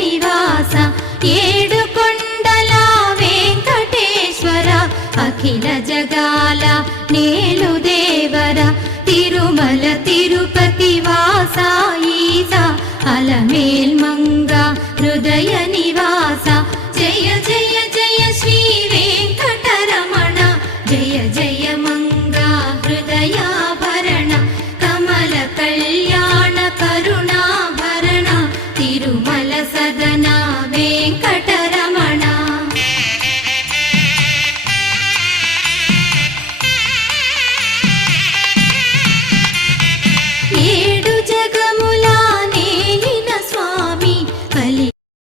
నివాస ఏడు కొండల వెంకటేశ్వర అఖిల జగాల నేలు దేవర తిరుమల తిరుపతి వాస ఈస అలమేల్ మంగ హృదయ